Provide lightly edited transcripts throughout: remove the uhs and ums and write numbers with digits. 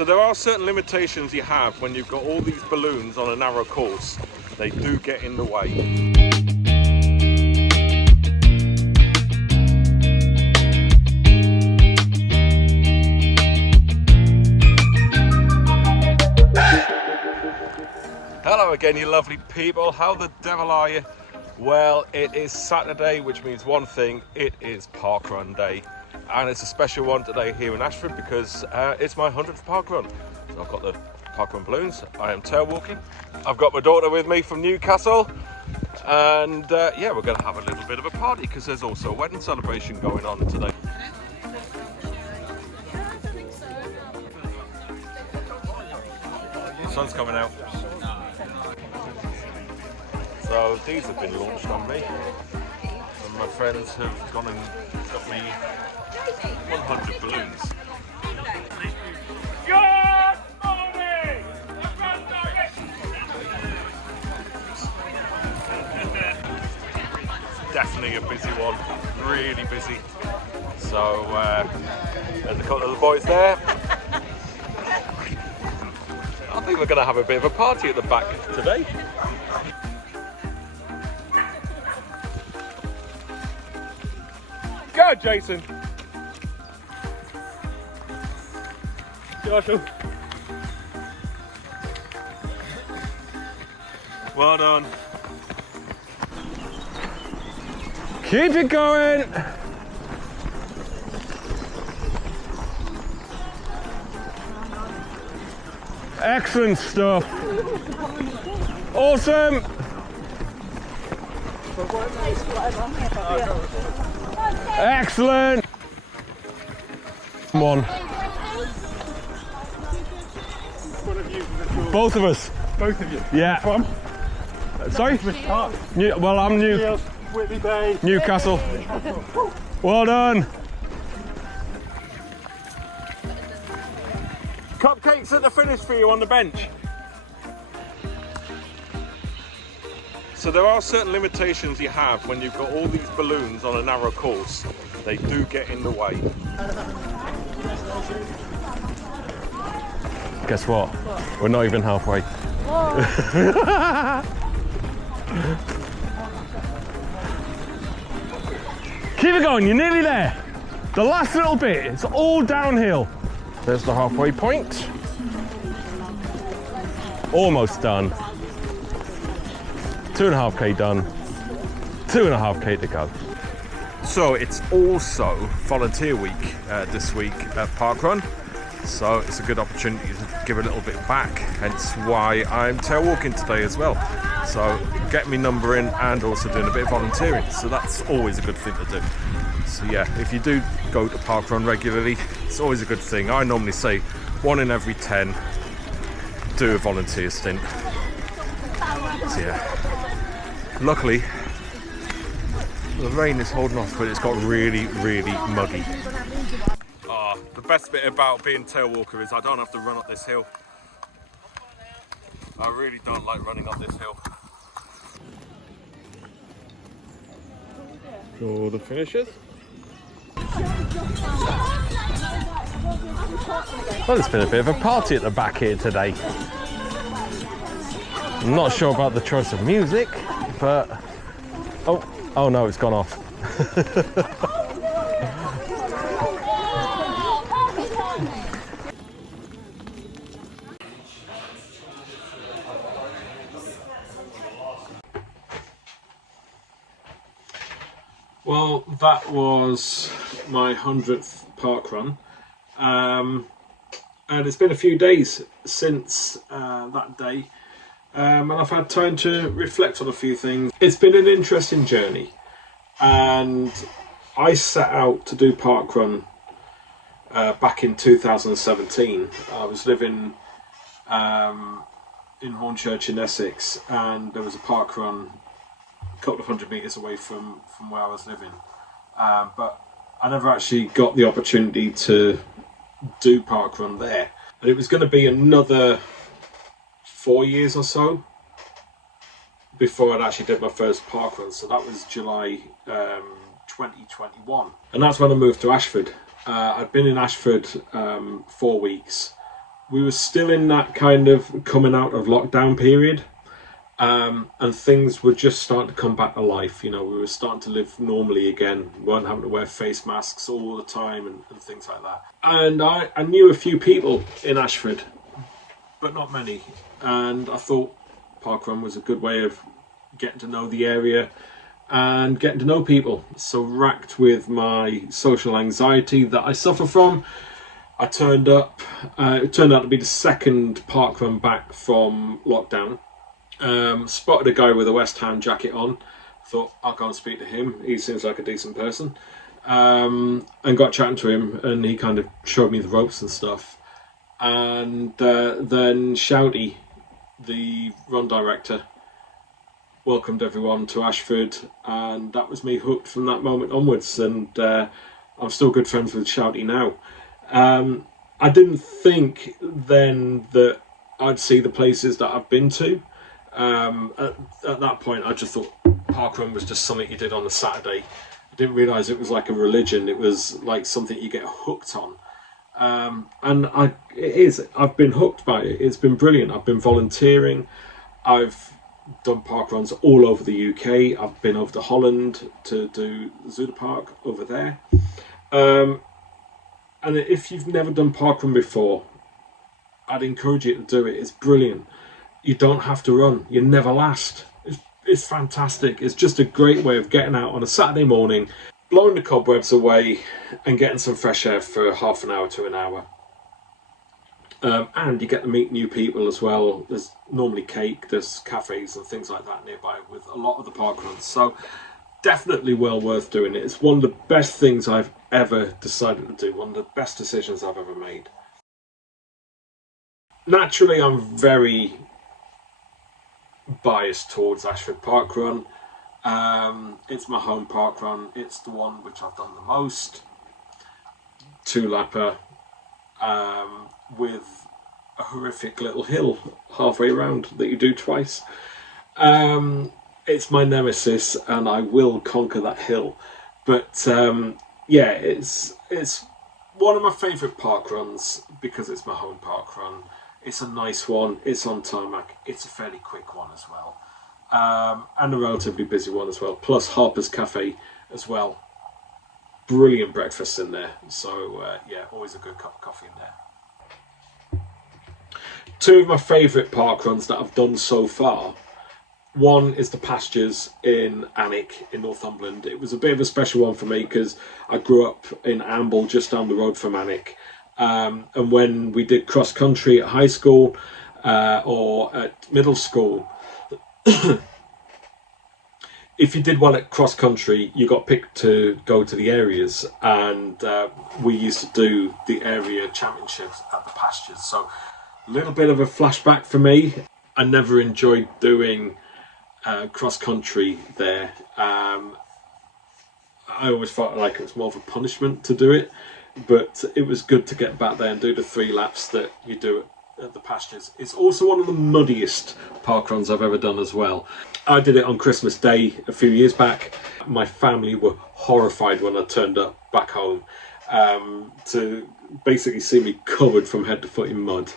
So there are certain limitations you have when you've got all these balloons on a narrow course. They do get in the way. Hello again, you lovely people. How the devil are you? Well, it is Saturday, which means one thing: it is parkrun day. And it's a special one today here in Ashford because it's my 100th parkrun. So I've got the parkrun balloons, I am tailwalking. I've got my daughter with me from Newcastle. And yeah, we're going to have a little bit of a party because there's also a wedding celebration going on today. The sun's coming out. So these have been launched on me. And my friends have gone and got me 100 balloons. Good morning! Definitely a busy one, really busy. So there's a couple of the boys there. I think we're going to have a bit of a party at the back today. Go, Jason! Joshua. Well done. Keep it going. Excellent stuff. Awesome. Excellent. Come on. Both of us. Both of you? Yeah. From? Sorry? Which part? Well, I'm Whitley Bay. Newcastle. Well done. Cupcakes at the finish for you on the bench. So there are certain limitations you have when you've got all these balloons on a narrow course. They do get in the way. Guess what? We're not even halfway. Keep it going, you're nearly there. The last little bit, it's all downhill. There's the halfway point. Almost done. 2.5k done. 2.5k to go. So it's also volunteer week this week at Parkrun. So it's a good opportunity to give a little bit back, hence why I'm tailwalking today as well. So getting my number in and also doing a bit of volunteering. So that's always a good thing to do. So yeah, if you do go to Parkrun regularly, it's always a good thing. I normally say 1 in every 10 do a volunteer stint. So yeah, luckily the rain is holding off, but it's got really, really muggy. The best bit about being tailwalker is I don't have to run up this hill. I really don't like running up this hill. For the finishers. Well, it's been a bit of a party at the back here today. I'm not sure about the choice of music, but oh no, it's gone off. Well, that was my 100th parkrun, and it's been a few days since that day, and I've had time to reflect on a few things. It's been an interesting journey, and I set out to do parkrun back in 2017. I was living in Hornchurch in Essex, and there was a parkrun a couple of 100 metres away from where I was living, but I never actually got the opportunity to do parkrun there, and it was going to be another 4 years or so before I'd actually did my first parkrun. So that was July 2021, and that's when I moved to Ashford. I'd been in Ashford 4 weeks we were still in that kind of coming out of lockdown period. And things were just starting to come back to life. You know, we were starting to live normally again. We weren't having to wear face masks all the time and things like that. And I knew a few people in Ashford, but not many. And I thought parkrun was a good way of getting to know the area and getting to know people. So, racked with my social anxiety that I suffer from, I turned up. It turned out to be the second parkrun back from lockdown. Spotted a guy with a West Ham jacket on. Thought I'll go and speak to him. He seems like a decent person. And got chatting to him, and he kind of showed me the ropes and stuff. And then Shouty, the run director, welcomed everyone to Ashford, and that was me hooked from that moment onwards. And I'm still good friends with Shouty now. I didn't think then that I'd see the places that I've been to. At that point, I just thought parkrun was just something you did on a Saturday. I didn't realise it was like a religion. It was like something you get hooked on. And it is. I've been hooked by it. It's been brilliant. I've been volunteering. I've done parkruns all over the UK. I've been over to Holland to do Zuider Park over there. And if you've never done parkrun before, I'd encourage you to do it. It's brilliant. You don't have to run. You never last. It's fantastic. It's just a great way of getting out on a Saturday morning, blowing the cobwebs away and getting some fresh air for half an hour to an hour. And you get to meet new people as well. There's normally cake, there's cafes and things like that nearby with a lot of the parkruns. So definitely well worth doing it. It's one of the best things I've ever decided to do. One of the best decisions I've ever made. Naturally, I'm very biased towards Ashford Parkrun. It's my home parkrun. It's the one which I've done the most. 2-lapper with a horrific little hill halfway around that you do twice. It's my nemesis, and I will conquer that hill. But yeah, it's one of my favourite parkruns because it's my home parkrun. It's a nice one. It's on tarmac. It's a fairly quick one as well, and a relatively busy one as well. Plus Harper's Cafe as well. Brilliant breakfast in there. So yeah, always a good cup of coffee in there. Two of my favourite parkruns that I've done so far. One is the pastures in Alnwick in Northumberland. It was a bit of a special one for me because I grew up in Amble, just down the road from Alnwick. And when we did cross country at high school or at middle school, if you did well at cross country, you got picked to go to the areas, and we used to do the area championships at the pastures. So a little bit of a flashback for me. I never enjoyed doing cross country there. I always felt like it was more of a punishment to do it. But it was good to get back there and do the 3 laps that you do at the pastures. It's also one of the muddiest parkruns I've ever done as well. I did it on Christmas Day a few years back. My family were horrified when I turned up back home to basically see me covered from head to foot in mud.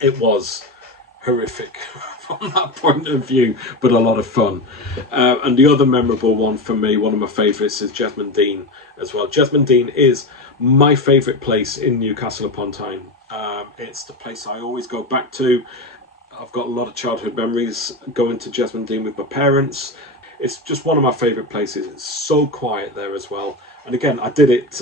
It was horrific from that point of view, but a lot of fun. And the other memorable one for me, one of my favourites, is Jesmond Dean as well. Jesmond Dean is my favourite place in Newcastle upon Tyne. It's the place I always go back to. I've got a lot of childhood memories going to Jesmond Dean with my parents. It's just one of my favourite places. It's so quiet there as well. And again, I did it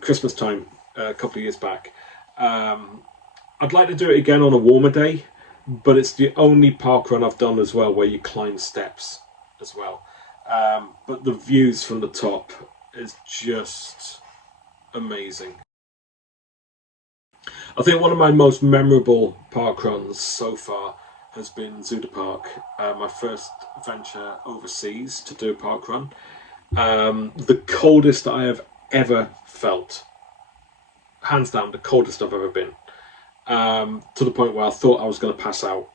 Christmas time a couple of years back. I'd like to do it again on a warmer day, but it's the only parkrun I've done as well where you climb steps as well. But the views from the top is just amazing. I think one of my most memorable parkruns so far has been Zuider Park, my first venture overseas to do a parkrun. The coldest I have ever felt. Hands down, the coldest I've ever been. To the point where I thought I was going to pass out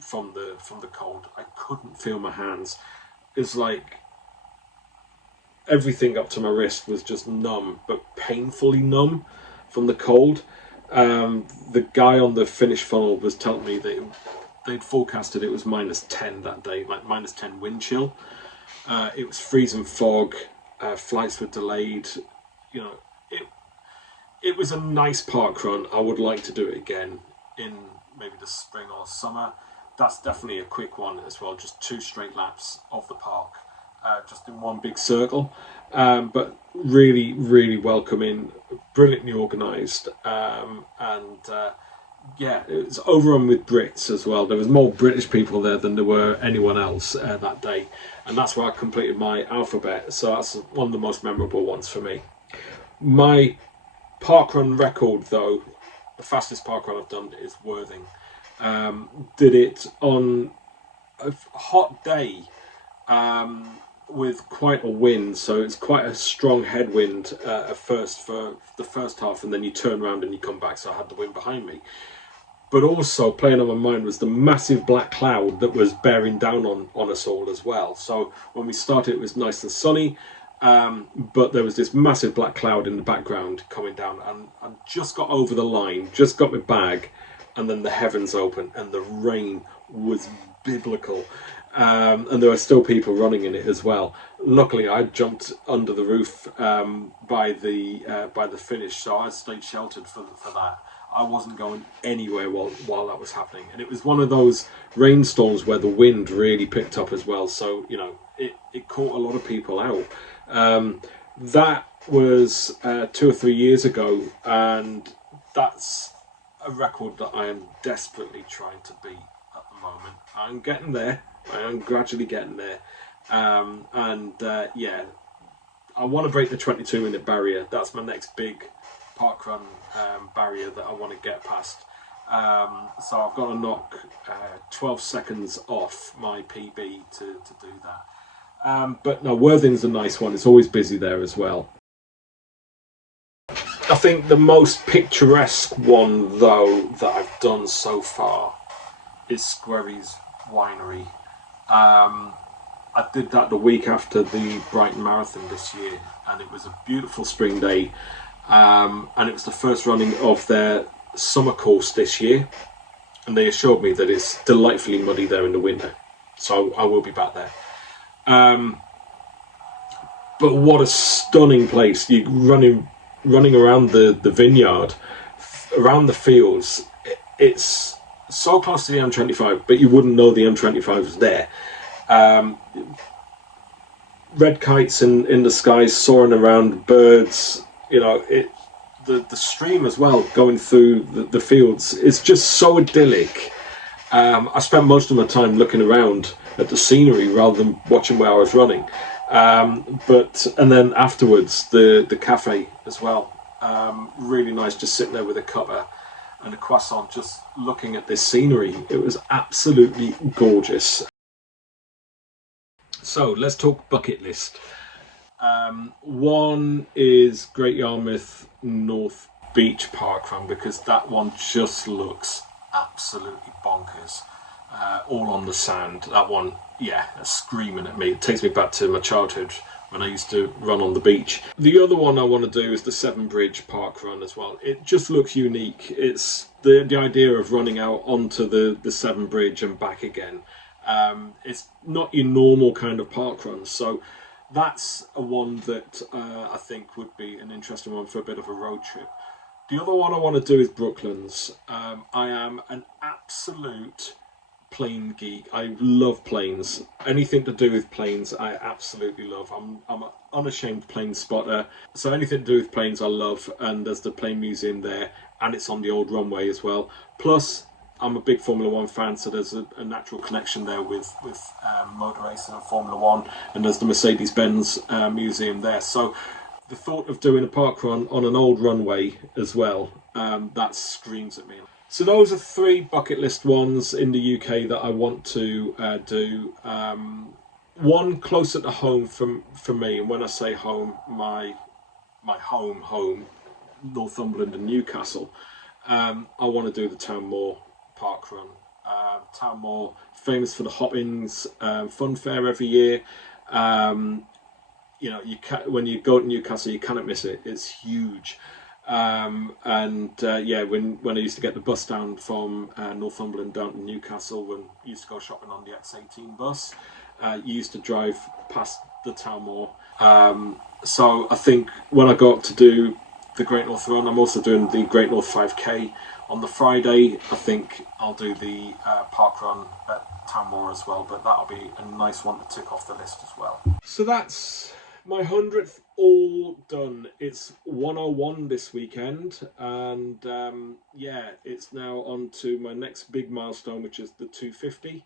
from the cold. I couldn't feel my hands. It's like everything up to my wrist was just numb, but painfully numb from the cold. The guy on the finish funnel was telling me that they'd forecasted it was -10 that day, like -10 wind chill. It was freezing fog. Flights were delayed. You know, it was a nice park run. I would like to do it again in maybe the spring or summer. That's definitely a quick one as well. Just 2 straight laps of the park, just in one big circle. But really, really welcoming, brilliantly organised, and yeah, it was overrun with Brits as well. There was more British people there than there were anyone else that day, and that's where I completed my alphabet. So that's one of the most memorable ones for me. My parkrun record, though, the fastest parkrun I've done is Worthing. Did it on a hot day with quite a wind, so it's quite a strong headwind at first for the first half, and then you turn around and you come back, so I had the wind behind me. But also playing on my mind was the massive black cloud that was bearing down on us all as well. So when we started, it was nice and sunny, but there was this massive black cloud in the background coming down, and I just got over the line, just got my bag, and then the heavens opened and the rain was biblical. And there were still people running in it as well. Luckily, I jumped under the roof by the finish, so I stayed sheltered for that. I wasn't going anywhere while that was happening, and it was one of those rainstorms where the wind really picked up as well. So you know, it caught a lot of people out. That was 2 or 3 years ago, and that's a record that I am desperately trying to beat at the moment. I'm getting there. I am gradually getting there, yeah, I want to break the 22-minute barrier. That's my next big parkrun barrier that I want to get past. So I've got to knock 12 seconds off my PB to do that. But no, Worthing's a nice one. It's always busy there as well. I think the most picturesque one, though, that I've done so far is Squerry's Winery. I did that the week after the Brighton Marathon this year, and it was a beautiful spring day, and it was the first running of their summer course this year, and they assured me that it's delightfully muddy there in the winter, so I will be back there. But what a stunning place. You running around the vineyard, around the fields. It's so close to the M25, but you wouldn't know the M25 was there. Red kites in the skies, soaring around, birds. You know, the stream as well going through the fields. It's just so idyllic. I spent most of my time looking around at the scenery rather than watching where I was running. And then afterwards, the cafe as well. Really nice, just sitting there with a cuppa and a croissant, just looking at this scenery. It was absolutely gorgeous. So let's talk bucket list. One is Great Yarmouth North Beach Parkrun, because that one just looks absolutely bonkers. All on the sand. That one, yeah, screaming at me. It takes me back to my childhood when I used to run on the beach. The other one I want to do is the Severn Bridge Parkrun as well. It just looks unique. It's the idea of running out onto the Severn Bridge and back again. It's not your normal kind of parkrun, so that's a one that I think would be an interesting one for a bit of a road trip. The other one I want to do is Brooklands. I am an absolute plane geek. I love planes. Anything to do with planes, I absolutely love. I'm an unashamed plane spotter. So anything to do with planes, I love. And there's the plane museum there, and it's on the old runway as well. Plus, I'm a big Formula One fan, so there's a natural connection there with motor racing and Formula One, and there's the Mercedes-Benz museum there. So the thought of doing a parkrun on an old runway as well, that screams at me. So those are 3 bucket list ones in the UK that I want to do. One closer to home for me, and when I say home, my home, Northumberland and Newcastle. I want to do the Town Moor Parkrun. Town Moor, famous for the Hoppings fun fair every year. You know, when you go to Newcastle, you cannot miss it. It's huge. Yeah, when I used to get the bus down from Northumberland down to Newcastle, when I used to go shopping on the X18 bus, you used to drive past the town more. So I think when I go up to do the Great North Run, I'm also doing the Great North 5K on the Friday. I think I'll do the park run at Townmore as well, but that'll be a nice one to tick off the list as well. So that's my 100th all done. It's 101 this weekend, and yeah, it's now on to my next big milestone, which is the 250.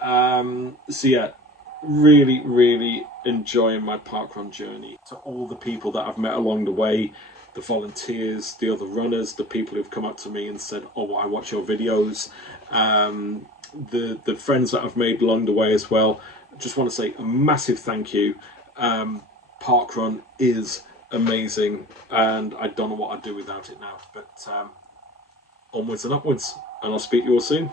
So yeah, really enjoying my parkrun journey. To all the people that I've met along the way, the volunteers, the other runners, the people who've come up to me and said, "Oh, I watch your videos," the friends that I've made along the way as well. I just want to say a massive thank you. Parkrun is amazing, and I don't know what I'd do without it now. But onwards and upwards, and I'll speak to you all soon.